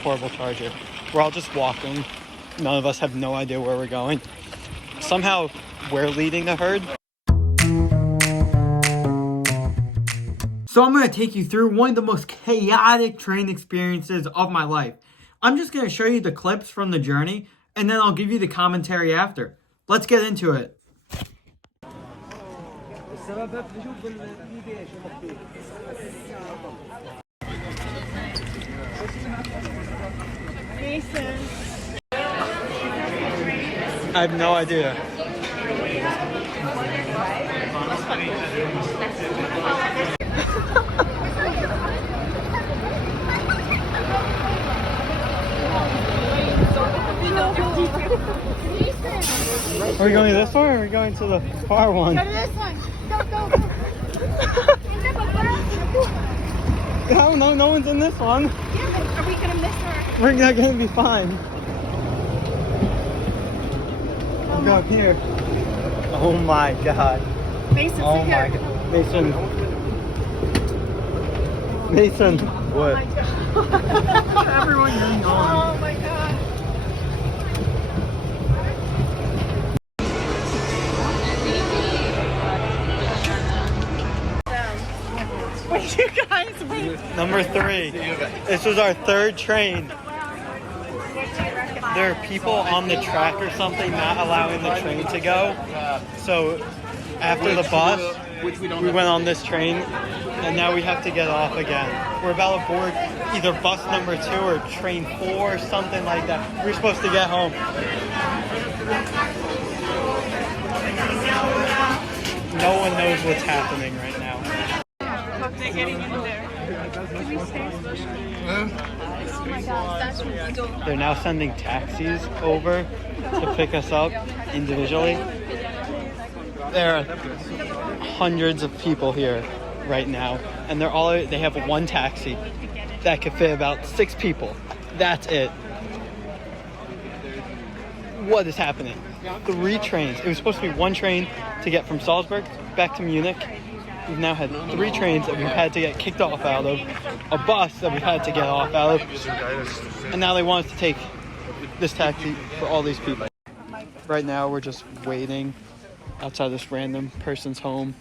Portable charger. We're all just walking. None of us have no idea where we're going. Somehow we're leading the herd. So I'm going to take you through one of the most chaotic train experiences of my life. I'm just going to show you the clips from the journey, and then I'll give you the commentary after. Let's get into it. I have no idea. Are we going this one or are we going to the far one? Go to this one. Go. No one's in this one. Yeah, but are we going to miss her? We're not going to be fine. Go up here. Oh my god. Mason, Oh my god. Mason. What? Everyone getting on. Oh my god. Wait, you guys, wait. Number 3. This was our third train. There are people on the track or something not allowing the train to go. So after the bus, we went on this train, and now we have to get off again. We're about to board either bus number 2 or train 4 or something like that. We're supposed to get home. No one knows what's happening right now. They're getting in there. Can we stay socially? Oh my gosh, that's illegal. They're now sending taxis over to pick us up individually. There are hundreds of people here right now, and they have one taxi that could fit about 6 people. That's it. What is happening? 3 trains. It was supposed to be 1 train to get from Salzburg back to Munich. We've now had 3 trains that we've had to get kicked off out of, a bus that we've had to get off out of, and now they want us to take this taxi for all these people. Right now we're just waiting outside this random person's home.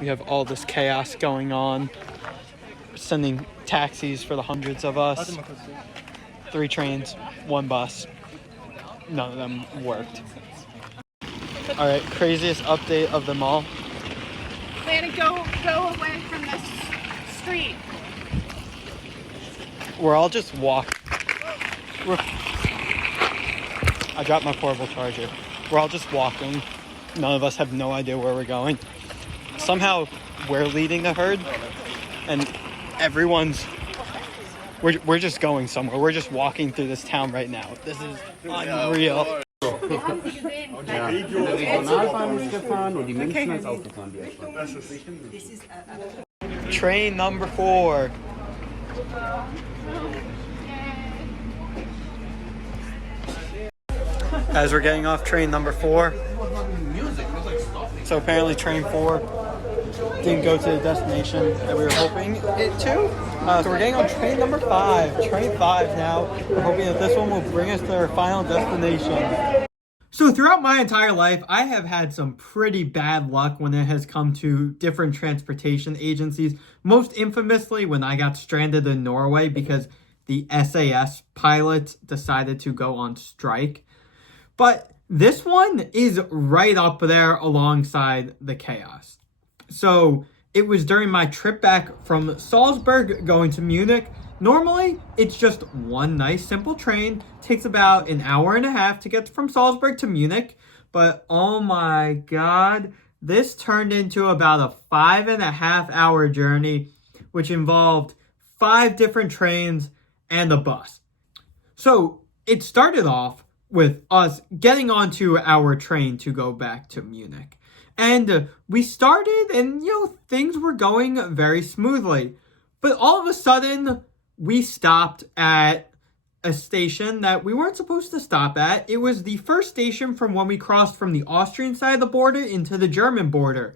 We have all this chaos going on. We're sending taxis for the hundreds of us. 3 trains, 1 bus. None of them worked. Alright, craziest update of them all. Landon, go away from this street. We're all just walking. I dropped my portable charger. We're all just walking. None of us have no idea where we're going. Somehow we're leading the herd, and we're just going somewhere. We're just walking through this town right now. This is unreal. Train number 4. As we're getting off train number 4. So apparently train 4 didn't go to the destination that we were hoping it to. So we're getting on train number 5. Train 5 now. We're hoping that this one will bring us to our final destination. So throughout my entire life, I have had some pretty bad luck when it has come to different transportation agencies. Most infamously when I got stranded in Norway because the SAS pilots decided to go on strike. But this one is right up there alongside the chaos. So it was during my trip back from Salzburg going to Munich. Normally, it's just one nice simple train. Takes about an hour and a half to get from Salzburg to Munich. But oh my god, this turned into about a 5.5 hour journey, which involved 5 different trains and a bus. So it started off with us getting onto our train to go back to Munich. And we started and, things were going very smoothly. But all of a sudden, we stopped at a station that we weren't supposed to stop at. It was the first station from when we crossed from the Austrian side of the border into the German border.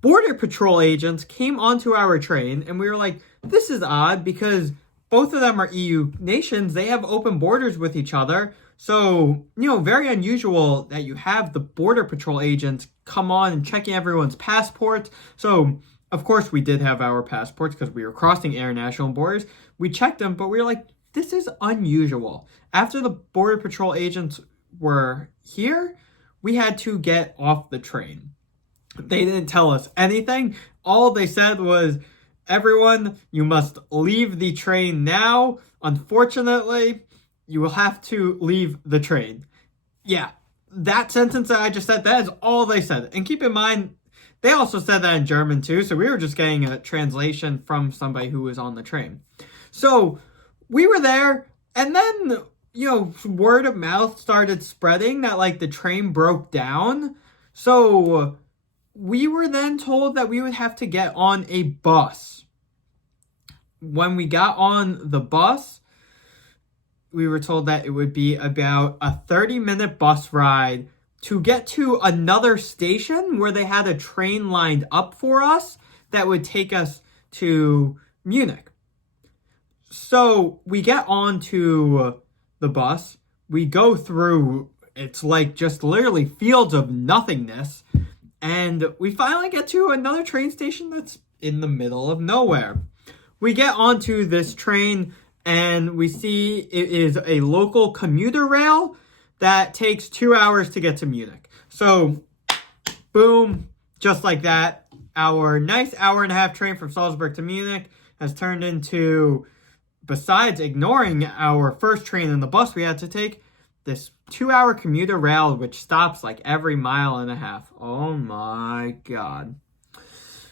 Border patrol agents came onto our train and we were like, this is odd because both of them are EU nations. They have open borders with each other. So, very unusual that you have the Border Patrol agents come on and checking everyone's passports. So, of course, we did have our passports because we were crossing international borders. We checked them, but we were like, this is unusual. After the Border Patrol agents were here, we had to get off the train. They didn't tell us anything. All they said was, everyone, you must leave the train now. Unfortunately, you will have to leave the train. Yeah, that sentence that I just said, that is all they said. And keep in mind, they also said that in German too, so we were just getting a translation from somebody who was on the train. So we were there, and then, word of mouth started spreading that, like, the train broke down. So we were then told that we would have to get on a bus. When we got on the bus, we were told that it would be about a 30-minute bus ride to get to another station where they had a train lined up for us that would take us to Munich. So we get onto the bus. We go through, it's like just literally fields of nothingness. And we finally get to another train station that's in the middle of nowhere. We get onto this train and we see it is a local commuter rail that takes 2 hours to get to Munich. So, boom, just like that, our nice hour-and-a-half train from Salzburg to Munich has turned into, besides ignoring our first train and the bus we had to take, this 2-hour commuter rail which stops like every mile and a half. Oh my god.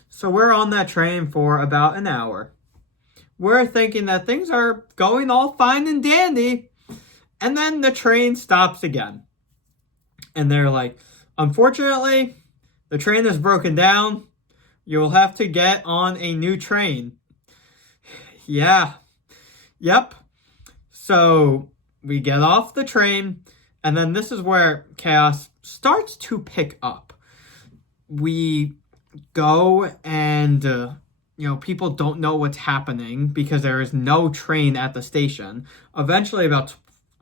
So we're on that train for about an hour. We're thinking that things are going all fine and dandy. And then the train stops again. And they're like, unfortunately, the train is broken down. You'll have to get on a new train. Yeah. Yep. So we get off the train. And then this is where chaos starts to pick up. We go and, people don't know what's happening because there is no train at the station. Eventually, about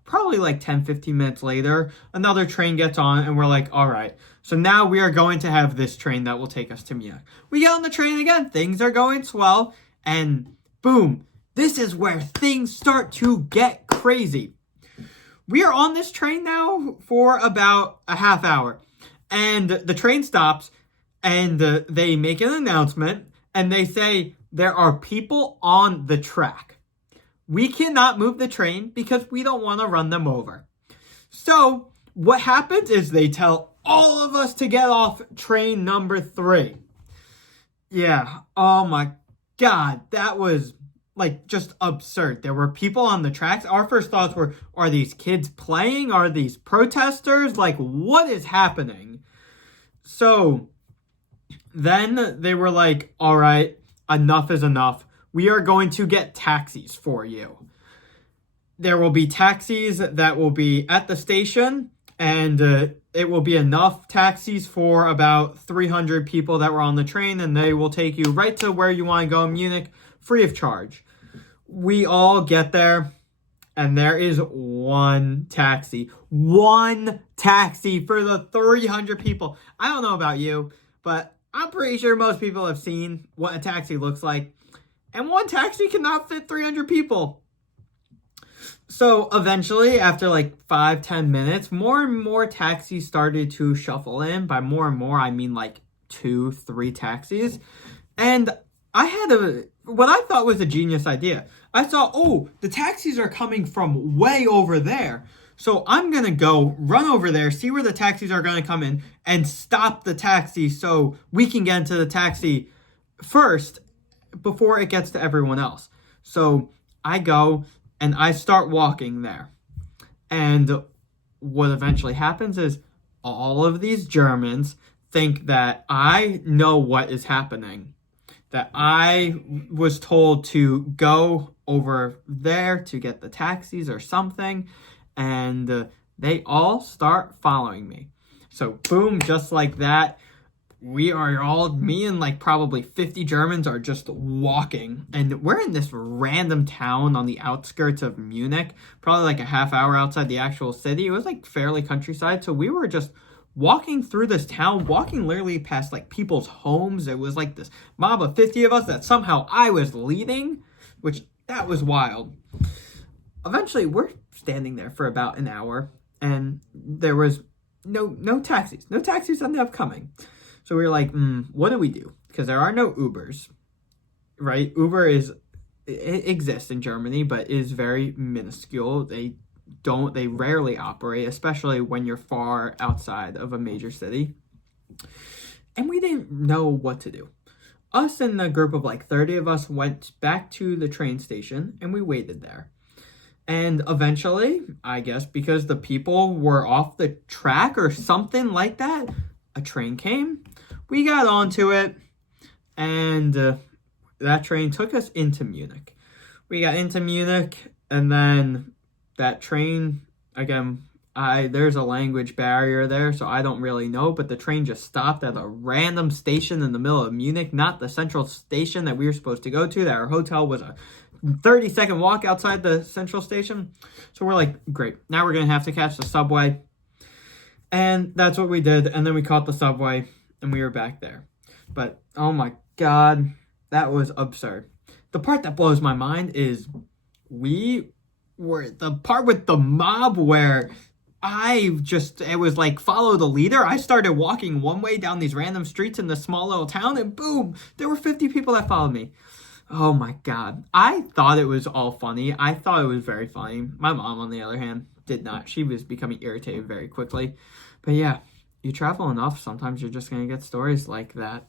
probably like 10-15 minutes later, another train gets on and we're like, all right, so now we are going to have this train that will take us to Munich. We get on the train again, things are going swell, and boom, this is where things start to get crazy. We are on this train now for about a half hour, and the train stops, and they make an announcement, and they say there are people on the track. We cannot move the train because we don't want to run them over. So what happens is they tell all of us to get off train number 3. Yeah, oh my god, that was like just absurd. There were people on the tracks. Our first thoughts were, are these kids playing? Are these protesters? Like, what is happening? So then they were like, all right, enough is enough. We are going to get taxis for you. There will be taxis that will be at the station, and it will be enough taxis for about 300 people that were on the train, and they will take you right to where you want to go in Munich, free of charge. We all get there, and there is one taxi. One taxi for the 300 people. I don't know about you, but I'm pretty sure most people have seen what a taxi looks like. And one taxi cannot fit 300 people. So eventually, after like 5-10 minutes, more and more taxis started to shuffle in. By more and more, I mean like 2-3 taxis. And I had what I thought was a genius idea. I saw, oh, the taxis are coming from way over there. So I'm going to go run over there, see where the taxis are going to come in, and stop the taxi so we can get into the taxi first before it gets to everyone else. So I go and I start walking there. And what eventually happens is all of these Germans think that I know what is happening. That I was told to go over there to get the taxis or something. And they all start following me. So boom, just like that, me and like probably 50 Germans are just walking, and we're in this random town on the outskirts of Munich, probably like a half hour outside the actual city. It was like fairly countryside, so we were just walking through this town, walking literally past like people's homes. It was like this mob of 50 of us that somehow I was leading, which that was wild. Eventually, we're standing there for about an hour, and there was no taxis. No taxis ended up coming. So we were like, what do we do? Because there are no Ubers, right? Uber exists in Germany, but is very minuscule. They rarely operate, especially when you're far outside of a major city. And we didn't know what to do. Us and a group of like 30 of us went back to the train station, and we waited there. And eventually, I guess because the people were off the track or something like that, a train came. We got onto it, and that train took us into Munich. We got into Munich, and then that train, again, there's a language barrier there, so I don't really know, but the train just stopped at a random station in the middle of Munich, not the central station that we were supposed to go to, that our hotel was a 30-second walk outside the central station. So we're like, great, now we're going to have to catch the subway. And that's what we did, and then we caught the subway, and we were back there. But, oh my God, that was absurd. The part that blows my mind is we were the part with the mob where it was like follow the leader. I started walking one way down these random streets in this small little town, and boom, there were 50 people that followed me. Oh my God. I thought it was all funny. I thought it was very funny. My mom, on the other hand, did not. She was becoming irritated very quickly. But yeah, you travel enough, sometimes you're just going to get stories like that.